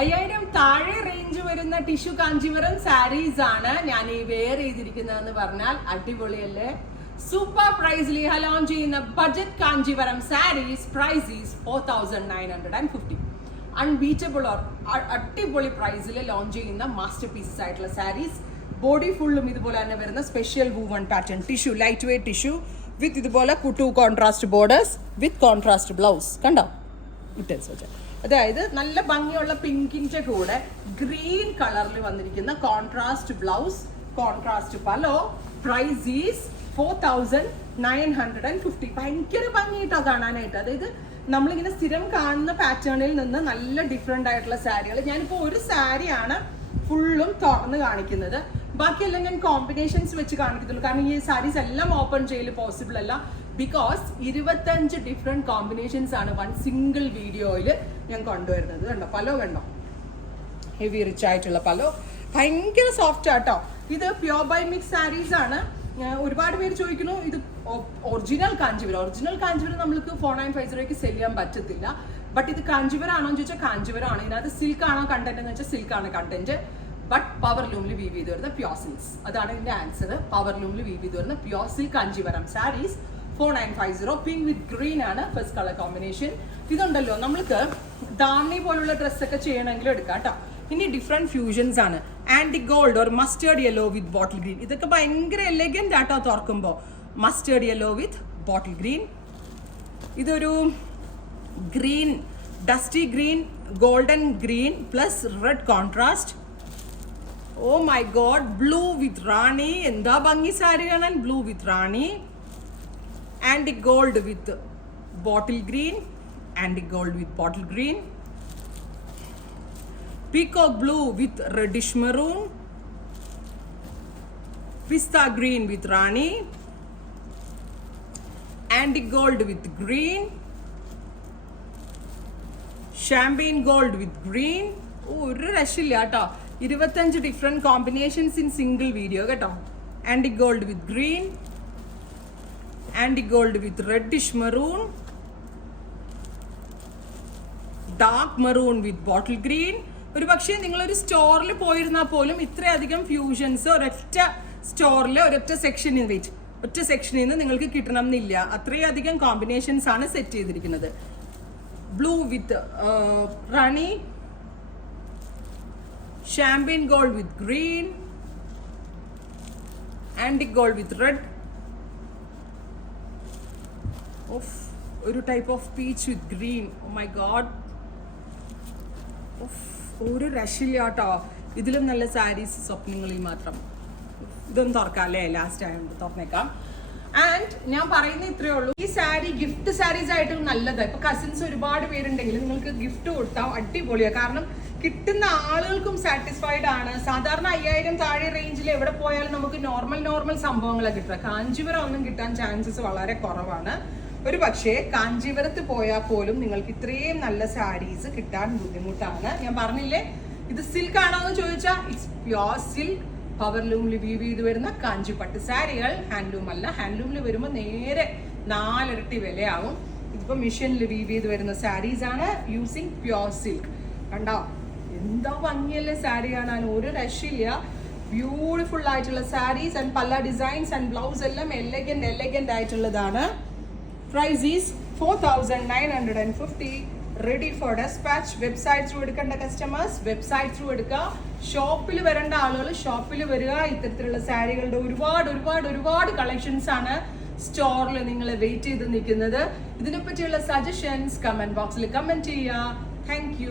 5000 താഴെ റേഞ്ച് വരുന്ന ടിഷ്യൂ കാഞ്ചീവരം സാരീസ് ആണ് ഞാൻ ഈ വെയർ ചെയ്തിരിക്കുന്നതെന്ന് പറഞ്ഞാൽ അടിപൊളിയല്ലേ. സൂപ്പർ പ്രൈസിൽ ലോഞ്ച് ചെയ്യുന്ന budget Kanjeevaram saris price is 4950. Unbeatable or അടിപൊളി പ്രൈസിൽ ലോഞ്ച് ചെയ്യുന്ന മാസ്റ്റർ പീസസ് ആയിട്ടുള്ള സാരീസ്. ബോഡി ഫുള്ളും ഇതുപോലെ തന്നെ വരുന്ന special woven pattern tissue, light weight tissue with ഇതുപോലെ കുട്ടു contrast borders with contrast blouse. കണ്ടോ ഡീറ്റെയിൽസ് വെച്ചാൽ, അതായത് നല്ല ഭംഗിയുള്ള പിങ്കിന്റെ കൂടെ ഗ്രീൻ കളറിൽ വന്നിരിക്കുന്ന contrast blouse, contrast pallu. Price is 4950. ഭയങ്കര ഭംഗിയിട്ടോ കാണാനായിട്ട്. അതായത് നമ്മളിങ്ങനെ സ്ഥിരം കാണുന്ന പാറ്റേണിൽ നിന്ന് നല്ല ഡിഫറെന്റ് ആയിട്ടുള്ള സാരികൾ. ഞാനിപ്പോൾ ഒരു സാരിയാണ് ഫുള്ളും തുറന്ന് കാണിക്കുന്നത്, ബാക്കിയെല്ലാം ഞാൻ കോമ്പിനേഷൻസ് വെച്ച് കാണിക്കുന്നുള്ളൂ. കാരണം ഈ സാരീസ് എല്ലാം ഓപ്പൺ ചെയ്യൽ പോസിബിൾ അല്ല. ബിക്കോസ് 25 ഡിഫറെന്റ് കോമ്പിനേഷൻസ് ആണ് വൺ സിംഗിൾ വീഡിയോയിൽ ഞാൻ കൊണ്ടുവരുന്നത്. കണ്ടോ പലോ, കണ്ടോ ഹെവി റിച്ച് ആയിട്ടുള്ള പലോ, ഭയങ്കര സോഫ്റ്റ് ആട്ടോ. ഇത് പ്യോർ ബൈ മിക്സ് സാരീസ് ആണ്. ഒരുപാട് പേര് ചോദിക്കുന്നു ഇത് ഒറിജിനൽ കാഞ്ചീവരം. ഒറിജിനൽ കാഞ്ചീവരം നമ്മൾക്ക് 4950 സെല് ചെയ്യാൻ പറ്റത്തില്ല. ബട്ട് ഇത് കാഞ്ചീവരം ആണോ എന്ന് ചോദിച്ചാൽ കാഞ്ചീവരം ആണ്. ഇതിനകത്ത് സിൽക്ക് ആണോ കണ്ടന്റ് എന്ന് വെച്ചാൽ സിൽക്ക് ആണ് കണ്ടന്റ്. ബട്ട് പവർ ലൂമിൽ വീവ് ചെയ്ത് വരുന്ന പ്യോർ സിൽക്സ്, അതാണ് ഇതിന്റെ ആൻസർ. പവർ ലൂമിൽ വീവ് ചെയ്ത് വരുന്ന pure silk Kanjeevaram saris 4950. Pink with green ആണ് ഫസ്റ്റ് കളർ കോമ്പിനേഷൻ. ഇതുണ്ടല്ലോ നമ്മൾക്ക് ദാമി പോലുള്ള ഡ്രസ്സൊക്കെ ചെയ്യണമെങ്കിലും എടുക്കാം കേട്ടോ. ഇനി ഡിഫറെന്റ് ഫ്യൂഷൻസ് ആണ്. Antique gold or mustard yellow with bottle green. ഇതൊക്കെ ഭയങ്കര എലഗന്റ് ആട്ടോ തുറക്കുമ്പോൾ. Mustard yellow with bottle green. ഇതൊരു green, dusty green, golden green plus red contrast. Oh my God, blue with rani. എന്താ ഭംഗി സാരി കാണാൻ. Blue with rani. Antique gold with bottle green, antique gold with bottle green. Peacock blue with reddish maroon, pista green with rani, antique gold with green, champagne gold with green. ഒരു രക്ഷയില്ല കേട്ടോ. 25 different combinations in single video കേട്ടോ. Antique gold with green, antique gold with reddish maroon, dark maroon with bottle green. ഒരു പക്ഷേ നിങ്ങളൊരു സ്റ്റോറിൽ പോയിരുന്നാൽ പോലും ഇത്രയധികം ഫ്യൂഷൻസ് ഒരൊറ്റ സ്റ്റോറിൽ ഒരൊറ്റ സെക്ഷനിൽ വെച്ച് ഒറ്റ സെക്ഷനിൽ നിന്ന് നിങ്ങൾക്ക് കിട്ടണം എന്നില്ല. അത്രയധികം കോമ്പിനേഷൻസ് ആണ് സെറ്റ് ചെയ്തിരിക്കുന്നത്. Blue with rani, champagne gold with green, antique gold with red, ഒരു type of peach with green. Oh my god, ഒരു രക്ഷയില്ല കേട്ടോ. ഇതിലും നല്ല സാരീസ് സ്വപ്നങ്ങളിൽ മാത്രം. ഇതൊന്നും തുറക്കാം അല്ലേ, ലാസ്റ്റ് ആയതുകൊണ്ട് തുറന്നേക്കാം. ആൻഡ് ഞാൻ പറയുന്ന ഇത്രയേ ഉള്ളൂ. ഈ സാരി ഗിഫ്റ്റ് സാരീസ് ആയിട്ടും നല്ലതാണ്. ഇപ്പൊ കസിൻസ് ഒരുപാട് പേരുണ്ടെങ്കിൽ നിങ്ങൾക്ക് ഗിഫ്റ്റ് കൊടുത്താൽ അടിപൊളിയാണ്. കാരണം കിട്ടുന്ന ആളുകൾക്കും സാറ്റിസ്ഫൈഡ് ആണ്. സാധാരണ 5000 താഴെ റേഞ്ചിൽ എവിടെ പോയാലും നമുക്ക് നോർമൽ സംഭവങ്ങളെ കിട്ടുക. കാഞ്ചീവരം ഒന്നും കിട്ടാൻ ചാൻസസ് വളരെ കുറവാണ്. ഒരു പക്ഷേ കാഞ്ചീവരത്ത് പോയാൽ പോലും നിങ്ങൾക്ക് ഇത്രയും നല്ല സാരീസ് കിട്ടാൻ ബുദ്ധിമുട്ടാണ്. ഞാൻ പറഞ്ഞില്ലേ, ഇത് സിൽക്ക് ആണോ എന്ന് ചോദിച്ചാൽ ഇറ്റ്സ് പ്യോർ സിൽക്ക്. പവർ ലൂമിൽ വീവ് ചെയ്ത് വരുന്ന കാഞ്ചിപ്പട്ട് സാരികൾ. ഹാൻഡ്ലൂം അല്ല. ഹാൻഡ്ലൂമിൽ വരുമ്പോൾ നേരെ 4 ഇരട്ടി വിലയാവും. ഇതിപ്പോൾ മിഷനിൽ വീവ് ചെയ്ത് വരുന്ന സാരീസ് ആണ് യൂസിങ് പ്യോർ സിൽക്ക്. കണ്ടോ എന്താ ഭംഗിയല്ലേ സാരി കാണാൻ. ഒരു രക്ഷയില്ല. ബ്യൂട്ടിഫുൾ ആയിട്ടുള്ള സാരീസ് ആൻഡ് പല ഡിസൈൻസ് ആൻഡ് ബ്ലൗസ് എല്ലാം എലഗന്റ് ആയിട്ടുള്ളതാണ്. Price is 4950. Ready for dispatch. Website through എടുക്കേണ്ട കസ്റ്റമേഴ്സ് വെബ്സൈറ്റ് ത്രൂ എടുക്കുക. ഷോപ്പിൽ വരേണ്ട ആളുകൾ ഷോപ്പിൽ വരിക. ഇത്തരത്തിലുള്ള സാരികളുടെ ഒരുപാട് കളക്ഷൻസ് ആണ് സ്റ്റോറിൽ നിങ്ങൾ വെയിറ്റ് ചെയ്ത് നിൽക്കുന്നത്. ഇതിനെപ്പറ്റിയുള്ള സജഷൻസ് കമന്റ് ബോക്സിൽ കമന്റ് ചെയ്യുക. Thank you.